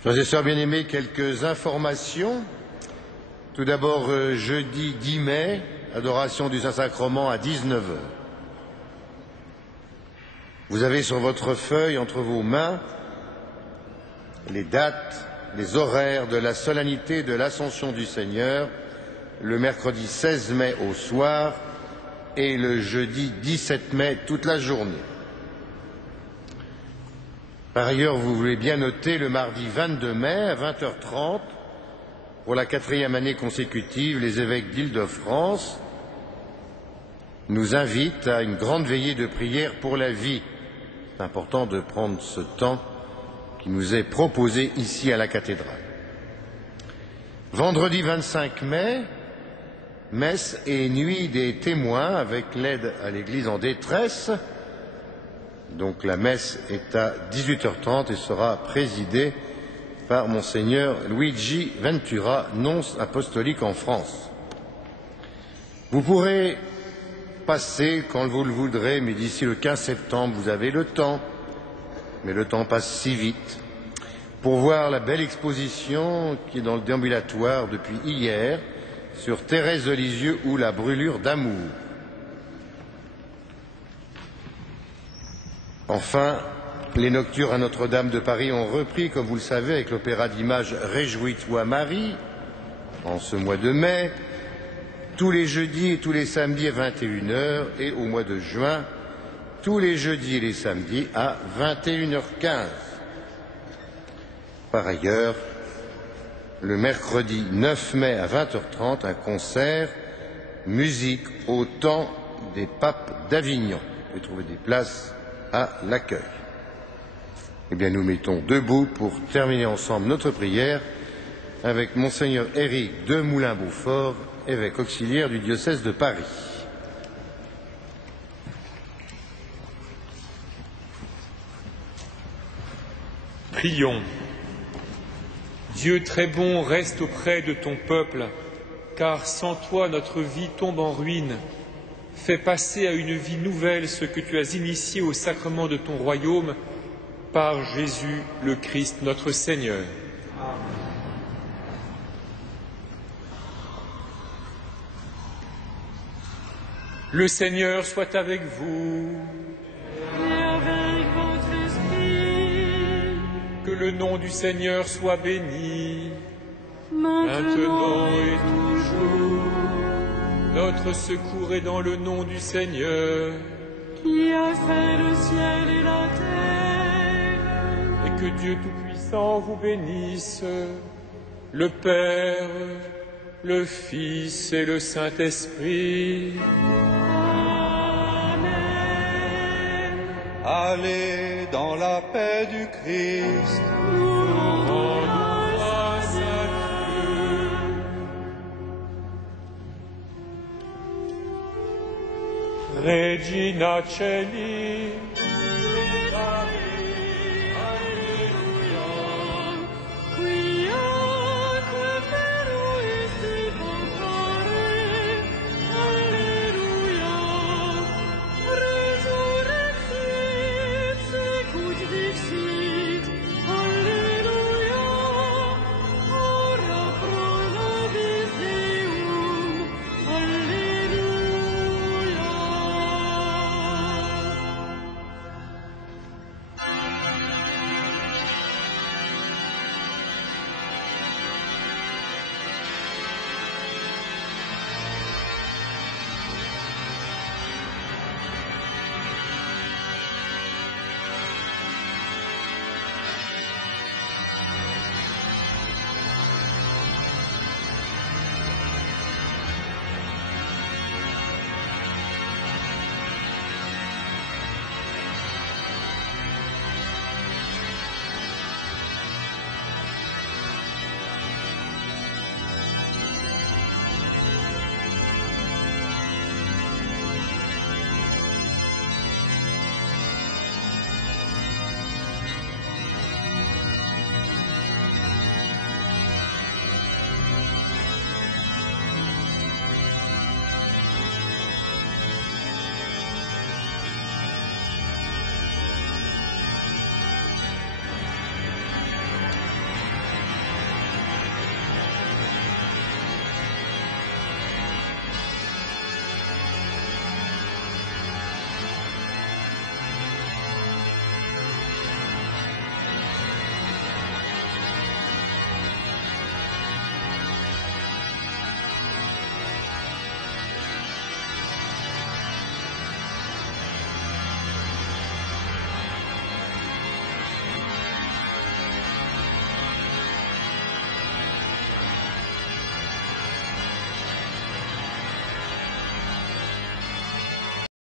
Frères et sœurs bien-aimés, quelques informations. Tout d'abord, jeudi 10 mai, adoration du Saint-Sacrement à 19 h. Vous avez sur votre feuille, entre vos mains, les dates, les horaires de la solennité de l'Ascension du Seigneur, le mercredi 16 mai au soir et le jeudi 17 mai toute la journée. Par ailleurs, vous voulez bien noter le mardi 22 mai à 20h30, pour la 4e année consécutive, les évêques d'Île-de-France nous invitent à une grande veillée de prière pour la vie. C'est important de prendre ce temps qui nous est proposé ici à la cathédrale. Vendredi 25 mai, messe et nuit des témoins avec l'aide à l'Église en détresse. Donc la messe est à 18h30 et sera présidée par Monseigneur Luigi Ventura, nonce apostolique en France. Vous pourrez passer quand vous le voudrez, mais d'ici le 15 septembre, vous avez le temps, mais le temps passe si vite, pour voir la belle exposition qui est dans le déambulatoire depuis hier sur Thérèse de Lisieux ou la brûlure d'amour. Enfin, les nocturnes à Notre-Dame de Paris ont repris, comme vous le savez, avec l'opéra d'images Réjouis-toi Marie, en ce mois de mai, tous les jeudis et tous les samedis à 21 h, et au mois de juin, tous les jeudis et les samedis à 21h15. Par ailleurs, le mercredi 9 mai à 20h30, un concert musique au temps des papes d'Avignon. Vous pouvez trouver des places à l'accueil. Eh bien, nous mettons debout pour terminer ensemble notre prière avec Monseigneur Éric de Moulin-Beaufort, évêque auxiliaire du diocèse de Paris. Prions. Dieu très bon, reste auprès de ton peuple, car sans toi notre vie tombe en ruine. Fais passer à une vie nouvelle ce que tu as initié au sacrement de ton royaume, par Jésus le Christ notre Seigneur. Le Seigneur soit avec vous. Et avec votre esprit. Que le nom du Seigneur soit béni, Maintenant et toujours. Notre secours est dans le nom du Seigneur, qui a fait le ciel et la terre. et que Dieu Tout-Puissant vous bénisse, le Père, le Fils et le Saint-Esprit. Amen. Allez dans la paix du Christ. Nous rendons grâce à Dieu. Regina Celi.